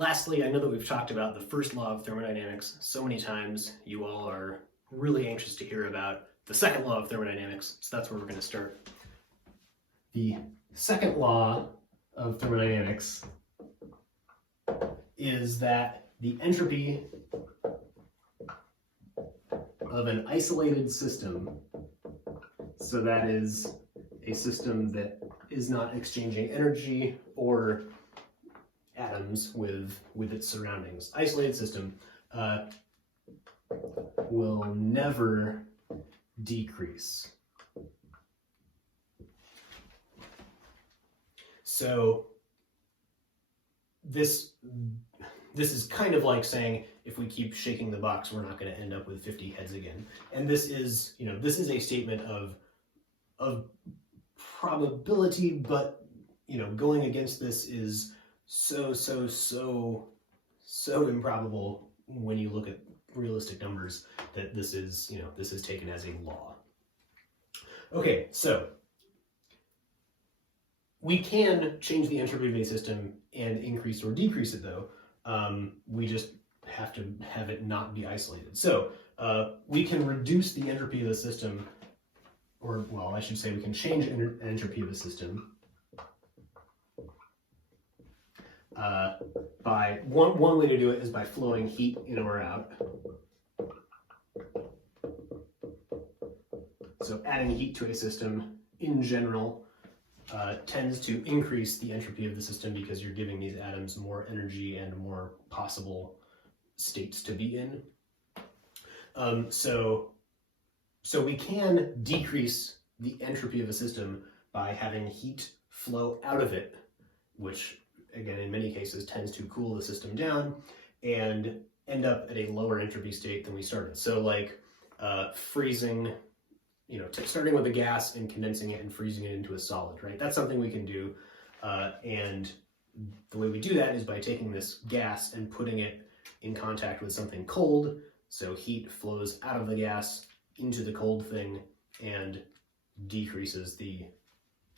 Lastly, I know that we've talked about the first law of thermodynamics so many times, you all are really anxious to hear about the second law of thermodynamics, so that's where we're going to start. The second law of thermodynamics is that the entropy of an isolated system, so that is a system that is not exchanging energy or atoms with its surroundings, isolated system, will never decrease. So this is kind of like saying if we keep shaking the box, we're not going to end up with 50 heads again. And this is a statement of probability, but going against this is so improbable when you look at realistic numbers that this is taken as a law. Okay, so we can change the entropy of a system and increase or decrease it, though. We just have to have it not be isolated. So we can reduce the entropy of the system, or well, I should say we can change entropy of the system by one way to do it is by flowing heat in or out. So adding heat to a system in general tends to increase the entropy of the system because you're giving these atoms more energy and more possible states to be in. So we can decrease the entropy of a system by having heat flow out of it, which again in many cases tends to cool the system down and end up at a lower entropy state than we started. So like freezing, starting with a gas and condensing it and freezing it into a solid, right? That's something we can do. And the way we do that is by taking this gas and putting it in contact with something cold. So heat flows out of the gas into the cold thing and decreases the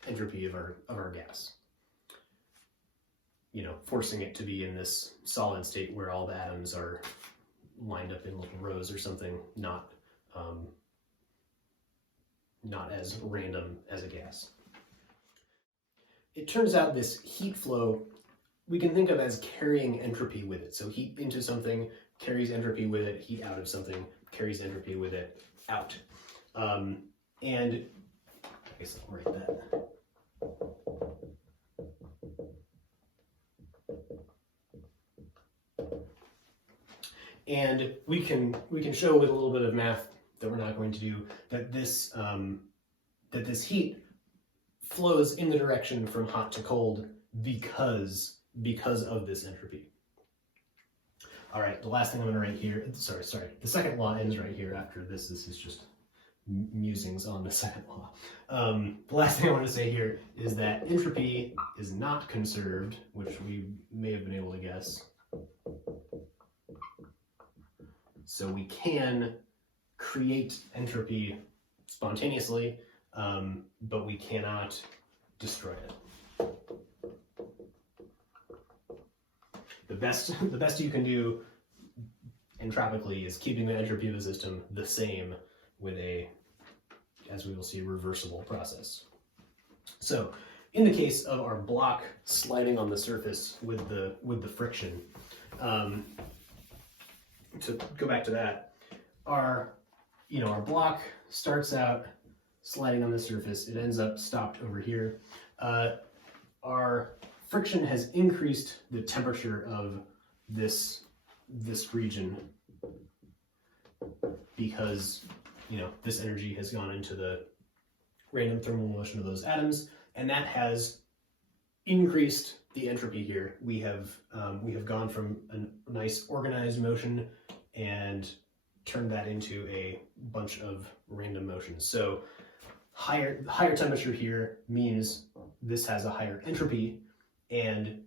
entropy of our gas. Forcing it to be in this solid state where all the atoms are lined up in little rows or something, not as random as a gas. It turns out this heat flow we can think of as carrying entropy with it. So heat into something carries entropy with it, heat out of something carries entropy with it out. And I guess I'll write that. And we can show with a little bit of math that we're not going to do that this heat flows in the direction from hot to cold because of this entropy. All right, the last thing I'm going to write here. Sorry. The second law ends right here. After this is just musings on the second law. The last thing I want to say here is that entropy is not conserved, which we may have been able to guess. So we can create entropy spontaneously, but we cannot destroy it. The best you can do entropically is keeping the entropy of the system the same with a, as we will see, reversible process. So in the case of our block sliding on the surface with the friction, to go back to that, our block starts out sliding on the surface. It ends up stopped over here. Our friction has increased the temperature of this region because this energy has gone into the random thermal motion of those atoms, and that has increased the entropy here. We have gone from a nice organized motion and turned that into a bunch of random motions. So higher temperature here means this has a higher entropy, and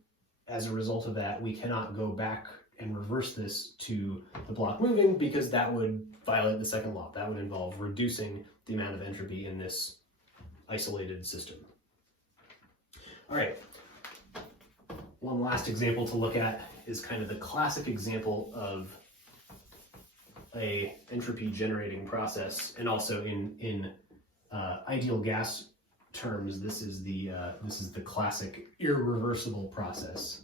as a result of that, we cannot go back and reverse this to the block moving because that would violate the second law. That would involve reducing the amount of entropy in this isolated system. All right, one last example to look at is kind of the classic example of a entropy generating process, and also in ideal gas terms, this is the classic irreversible process.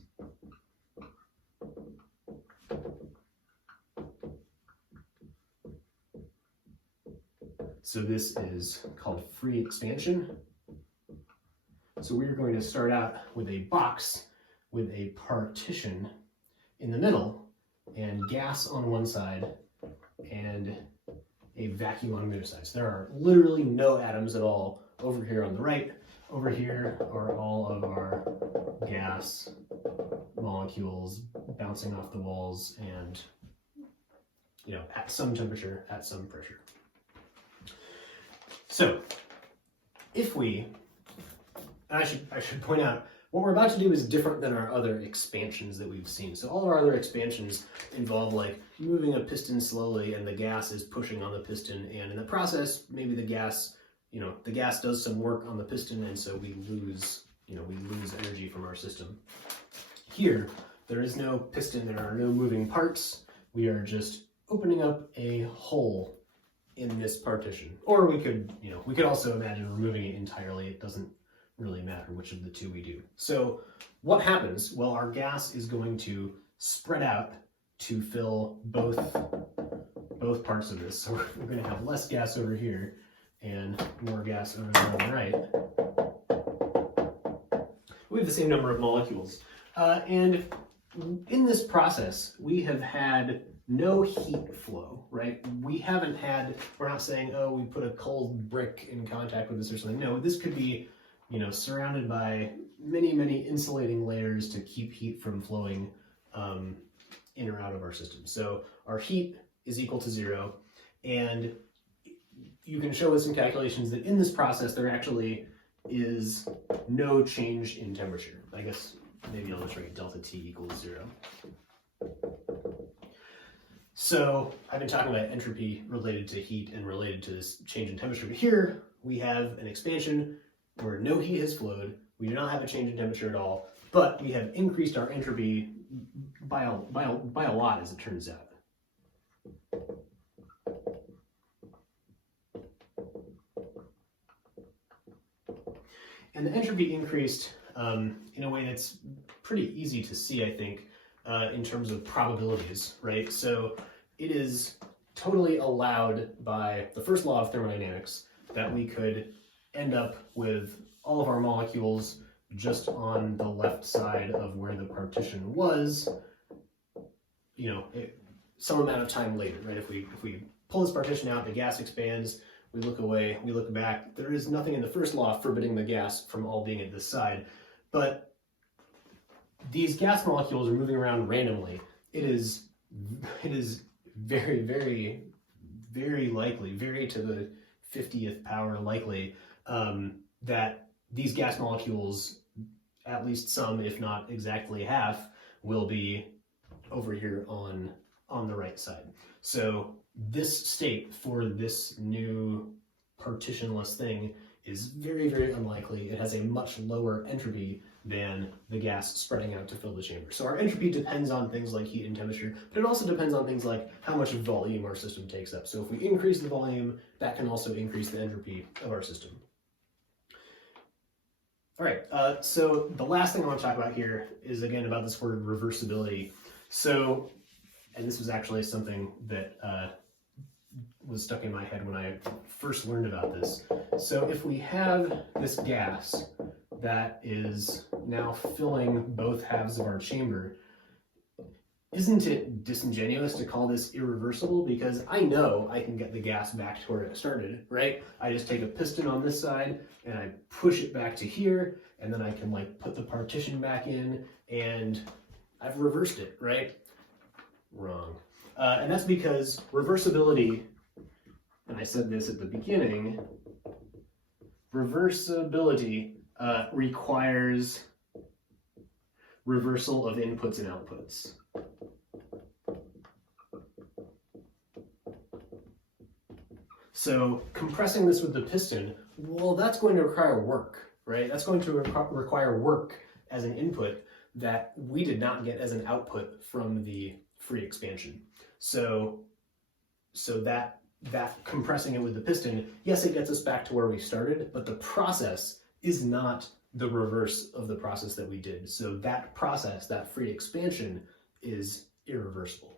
So this is called free expansion. So we're going to start out with a box with a partition in the middle and gas on one side and a vacuum on the other side. So there are literally no atoms at all over here on the right. Over here are all of our gas molecules bouncing off the walls and, you know, at some temperature, at some pressure. So if we, and I should point out, what we're about to do is different than our other expansions that we've seen. So all of our other expansions involve like moving a piston slowly and the gas is pushing on the piston, and in the process, maybe the gas, you know, the gas does some work on the piston, and so we lose energy from our system. Here, there is no piston, there are no moving parts. We are just opening up a hole in this partition. Or we could also imagine removing it entirely. It doesn't really matter which of the two we do. So what happens? Well, our gas is going to spread out to fill both parts of this. So we're going to have less gas over here and more gas over there on the right. We have the same number of molecules. And in this process, we have had no heat flow, right? We're not saying, oh, we put a cold brick in contact with this or something. No, this could be, you know, surrounded by many, many insulating layers to keep heat from flowing in or out of our system. So our heat is equal to 0, and you can show with some calculations that in this process there actually is no change in temperature. I guess maybe I'll just write delta T equals 0. So I've been talking about entropy related to heat and related to this change in temperature, but here we have an expansion where no heat has flowed, we do not have a change in temperature at all, but we have increased our entropy by a lot, as it turns out. And the entropy increased in a way that's pretty easy to see, I think, in terms of probabilities, right? So it is totally allowed by the first law of thermodynamics that we could end up with all of our molecules just on the left side of where the partition was, you know, some amount of time later, right? If we pull this partition out, the gas expands, we look away, we look back, there is nothing in the first law forbidding the gas from all being at this side, but these gas molecules are moving around randomly. It is very, very, very likely, very to the 50th power likely, that these gas molecules, at least some, if not exactly half, will be over here on the right side. So this state for this new partitionless thing is very, very unlikely. It has a much lower entropy than the gas spreading out to fill the chamber. So our entropy depends on things like heat and temperature, but it also depends on things like how much volume our system takes up. So if we increase the volume, that can also increase the entropy of our system. All right, so the last thing I want to talk about here is, again, about this word reversibility. So, and this was actually something that was stuck in my head when I first learned about this. So if we have this gas that is now filling both halves of our chamber, isn't it disingenuous to call this irreversible? Because I know I can get the gas back to where it started, right? I just take a piston on this side and I push it back to here, and then I can like put the partition back in and I've reversed it, right? Wrong. And that's because reversibility, and I said this at the beginning, reversibility requires reversal of inputs and outputs. So compressing this with the piston, well, that's going to require work, right? That's going to require work as an input. that we did not get as an output from the free expansion. So that compressing it with the piston, yes, it gets us back to where we started, but the process is not the reverse of the process that we did. So that process, that free expansion, is irreversible.